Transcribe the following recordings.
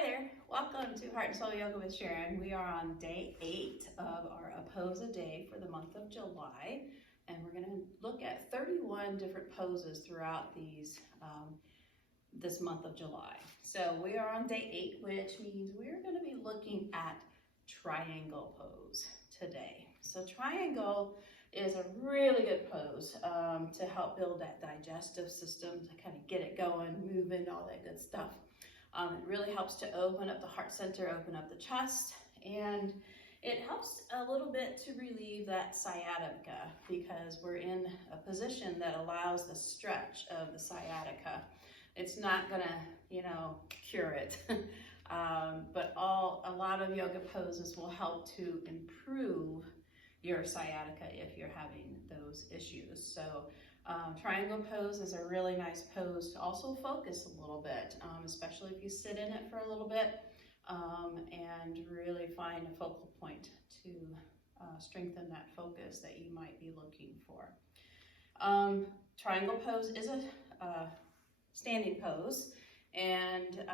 Hi there, welcome to Heart and Soul Yoga with Sharon. We are on day 8 of our Pose a Day for the month of July, and we're going to look at 31 different poses throughout this month of July. So we are on day 8, which means we're going to be looking at triangle pose today. So triangle is a really good pose to help build that digestive system, to kind of get it going, moving, all that good stuff. It really helps to open up the heart center, open up the chest, and it helps a little bit to relieve that sciatica because we're in a position that allows the stretch of the sciatica. It's not gonna, cure it, but a lot of yoga poses will help to improve your sciatica if you're having those issues. So triangle pose is a really nice pose to also focus a little bit, especially if you sit in it for a little bit and really find a focal point to strengthen that focus that you might be looking for. Triangle pose is a standing pose, and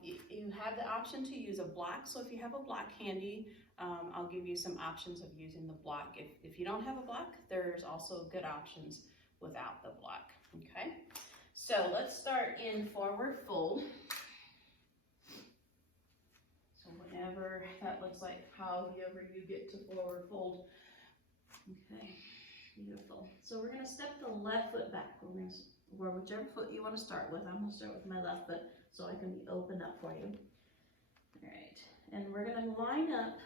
you have the option to use a block. So if you have a block handy, I'll give you some options of using the block. If you don't have a block, there's also good options without the block, okay? So let's start in forward fold. So whenever that looks like, however you get to forward fold. Okay, beautiful. So we're gonna step the left foot back, or whichever foot you wanna start with. I'm gonna start with my left foot so I can open up for you. All right, and we're gonna line up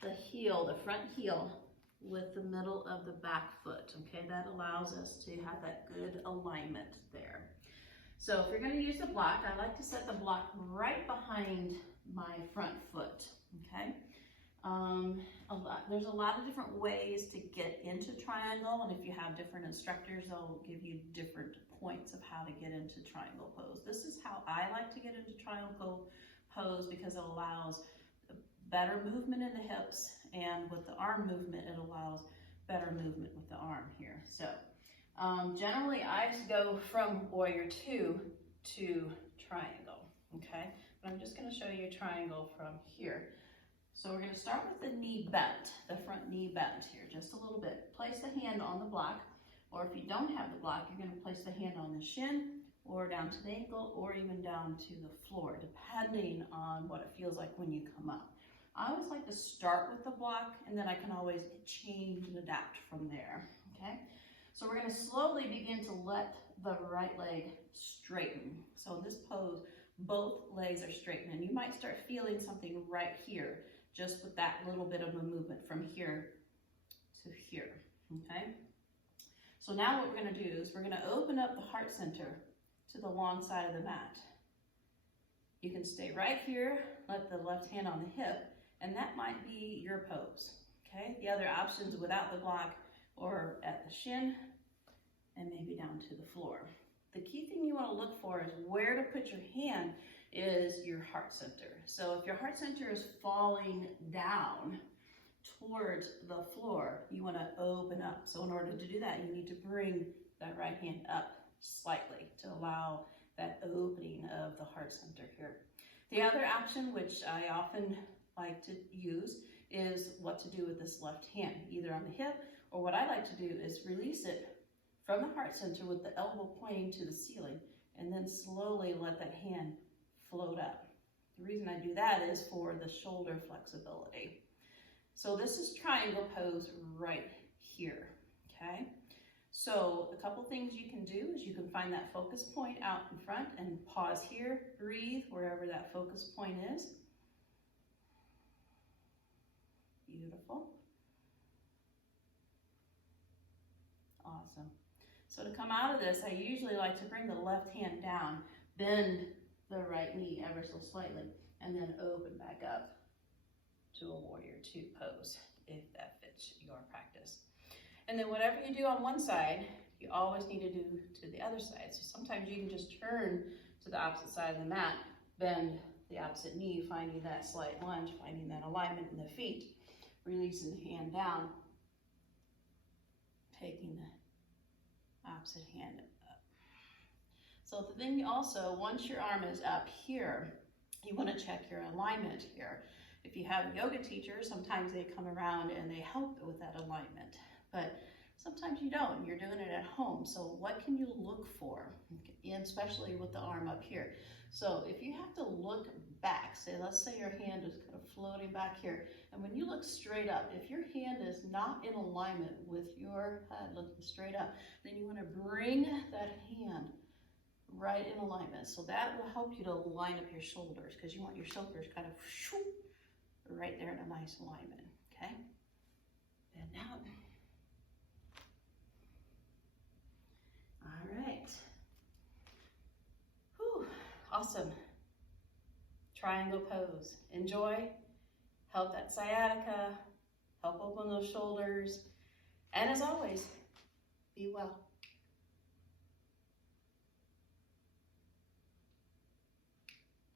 the heel, the front heel, with the middle of the back foot, okay? That allows us to have that good alignment there. So if you're gonna use the block, I like to set the block right behind my front foot, okay? There's a lot of different ways to get into triangle, and if you have different instructors, they'll give you different points of how to get into triangle pose. This is how I like to get into triangle pose because it allows better movement in the hips, and with the arm movement, it allows better movement with the arm here. So generally I go from warrior 2 to triangle, okay? But I'm just gonna show you a triangle from here. So we're gonna start with the knee bent, the front knee bent here, just a little bit. Place the hand on the block, or if you don't have the block, you're gonna place the hand on the shin, or down to the ankle, or even down to the floor, depending on what it feels like when you come up. I always like to start with the block, and then I can always change and adapt from there, okay? So we're gonna slowly begin to let the right leg straighten. So in this pose, both legs are straightened, and you might start feeling something right here, just with that little bit of a movement from here to here, okay? So now what we're gonna do is we're gonna open up the heart center to the long side of the mat. You can stay right here, let the left hand on the hip, and that might be your pose, okay? The other options without the block or at the shin and maybe down to the floor. The key thing you want to look for is where to put your hand is your heart center. So if your heart center is falling down towards the floor, you want to open up. So in order to do that, you need to bring that right hand up slightly to allow that opening of the heart center here. The other option, which I often like to use, is what to do with this left hand, either on the hip, or what I like to do is release it from the heart center with the elbow pointing to the ceiling, and then slowly let that hand float up. The reason I do that is for the shoulder flexibility. So this is triangle pose right here, okay? So a couple things you can do is you can find that focus point out in front and pause here, breathe wherever that focus point is. Beautiful. Awesome. So to come out of this, I usually like to bring the left hand down, bend the right knee ever so slightly, and then open back up to a warrior 2 pose, if that fits your practice. And then whatever you do on one side, you always need to do to the other side. So sometimes you can just turn to the opposite side of the mat, bend the opposite knee, finding that slight lunge, finding that alignment in the feet, releasing the hand down, taking the opposite hand up. So the thing also, once your arm is up here, you want to check your alignment here. If you have yoga teachers, sometimes they come around and they help with that alignment, but sometimes you don't. You're doing it at home. So what can you look for, and especially with the arm up here? So if you have to look back, let's say your hand is kind of floating back here, and when you look straight up, if your hand is not in alignment with your head looking straight up, then you want to bring that hand right in alignment. So that will help you to line up your shoulders, because you want your shoulders kind of right there in a nice alignment, okay? Bend out. All right. Whew, awesome. Triangle pose. Enjoy. Help that sciatica. Help open those shoulders. And as always, be well.